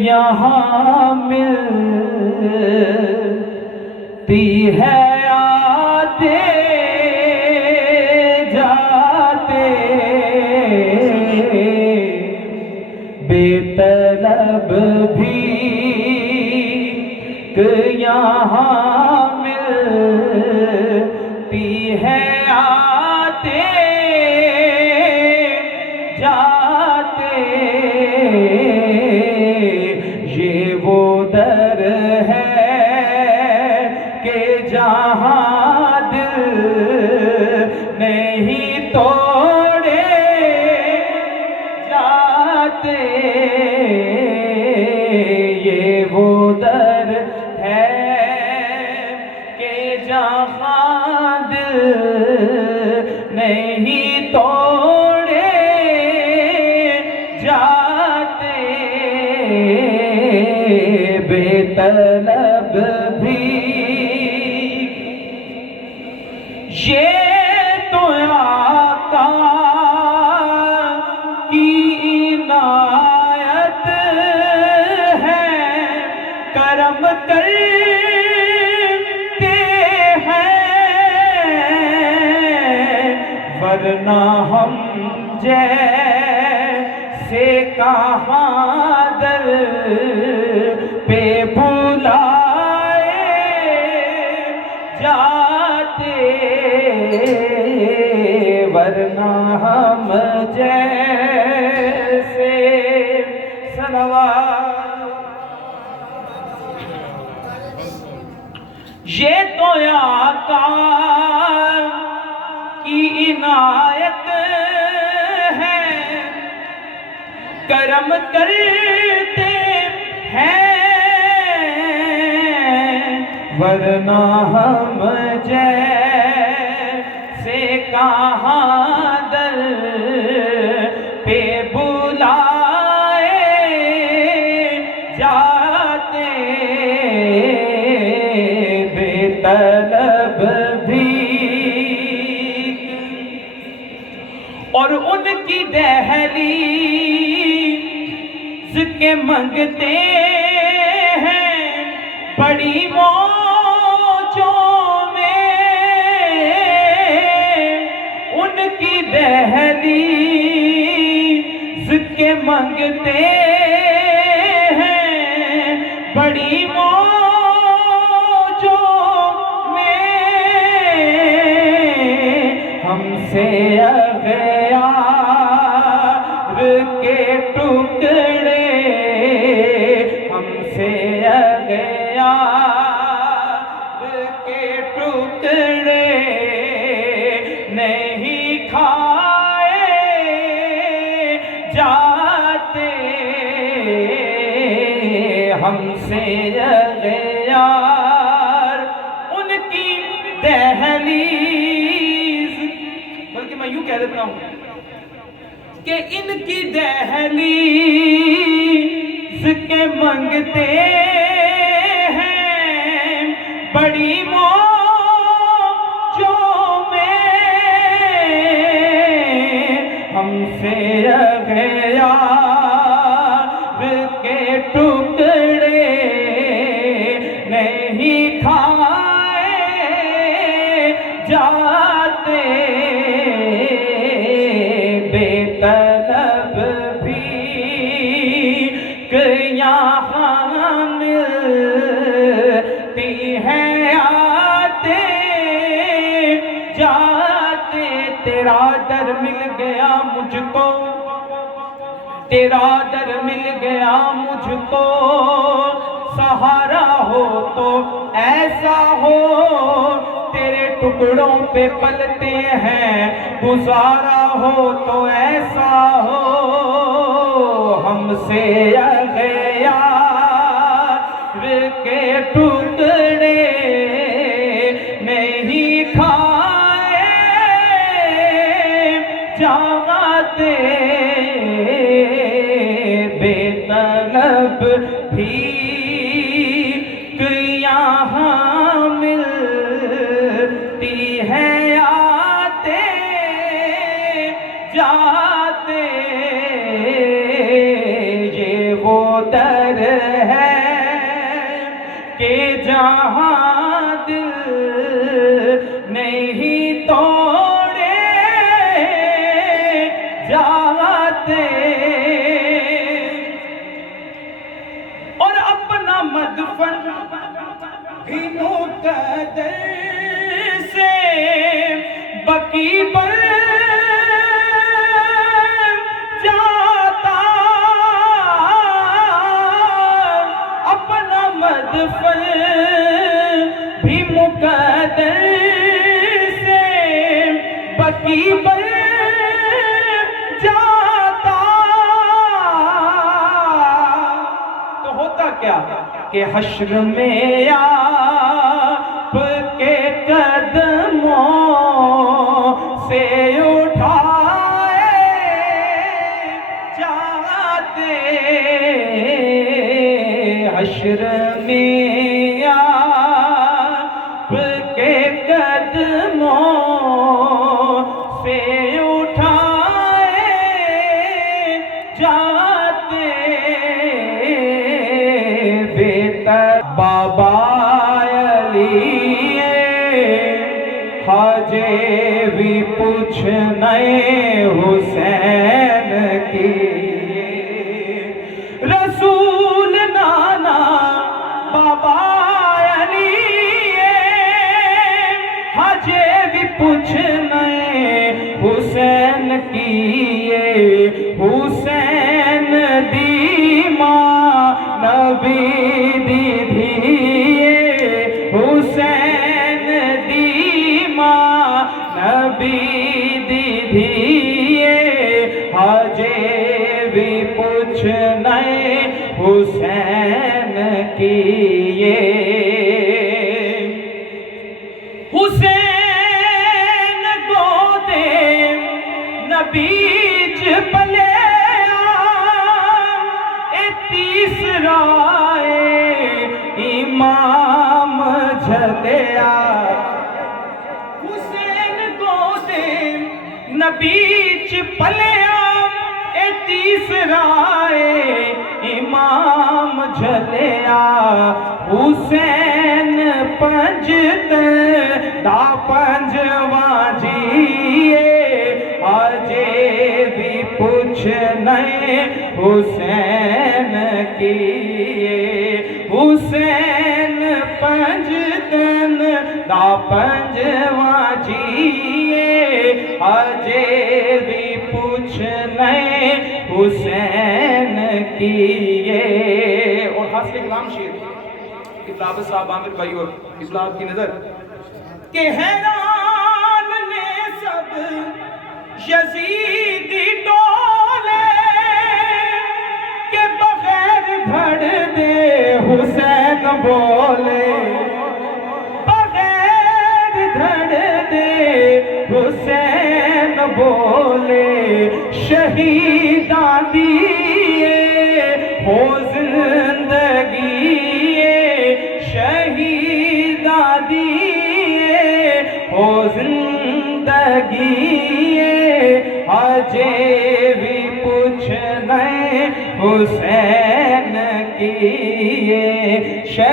यहाँ मिलती है आते जाते बेतलब भी यहाँ मिलती है आते जाते ये वो दर है कि जहाँ दिल नहीं तोड़े जाते ये वो दर है कि जहाँ दिल नहीं तोड़े जाते बेतलब भी ये तो आका की इनायत है करम करते हैं वरना हम जैसे कहाँ दर पे बुलाए जाते वरना हम जैसे ये तो आका की इनायत है करम करते हैं वरना हम जैसे कहाँ दर पे बुलाए जाते बेतलब भी और उनकी दहलीज के मंगते हैं बड़ी मौजों में उनकी दहलीज के मंगते हैं बड़ी मौजों में हमसे अग़यार के टुकड़े हमसे अग़यार के टुकड़े नहीं खाए जाते हमसे अग़यार उनकी दहलीज बल्कि मैं यूं कह देता हूं कि इनकी दहलीज के मंगते हैं बड़ी मौजों में हमसे अग़यार के टुकड़े नहीं खाए जाते बेतलब भी यहाँ मिलती है आते जाते तेरा दर मिल गया मुझको तेरा दर मिल गया मुझको सहारा हो तो ऐसा हो तेरे टुकड़ों पे पलते हैं गुजारा हो तो ऐसा हो हमसे अग़यार के टुकड़े नहीं खाए जाते बेतलब भी यहाँ मिलती है आते जाते उतर है कि जहां दिल नहीं तोड़े जाते और अपना मदफन भी मुकद्दर से बकी पर जाता, अपना मदफन भी मुकद्दर से बकी पर जाता। तो होता क्या कि हश्र में आपके कदमों से उठाए जाते, हश्र में आपके कदमों से उठाए जाते। बेतर बाबा हाजे भी पूछ नए हुसैन की, रसूल नाना बाबा अली हाजे भी पूछ नए हुसैन की, हुसैन दी मां नबी दी धिए, हुसैन दी नबी दी धिए, हाजे भी पूछ नए हुसैन किए। हुसैन गोदे नबीज पले तीसरा इमाम झलिया, नबीच पलिया ए तीसरा इमाम झलिया, हुसैन पंजत दा पंजवा जिए, अजे भी पूछ नए हुसैन किए, हुसैन पंजतन दा पंजवा जिए, अजे भी पूछ नए हुसैन किए। और हासिल कलाम शेर इब्लाब साहब आमिर भाई और इब्लाब की नजर के हैरान ने सब यजीदी टोले के बगैर धड़ दे हुसैन बोले, बगैर धड़ दे हुसैन बोले, शहीदा दिए हो जिंदगी, शहीदा दिए हो जिंदगी, अजे भी पूछ नए हुसैन किए।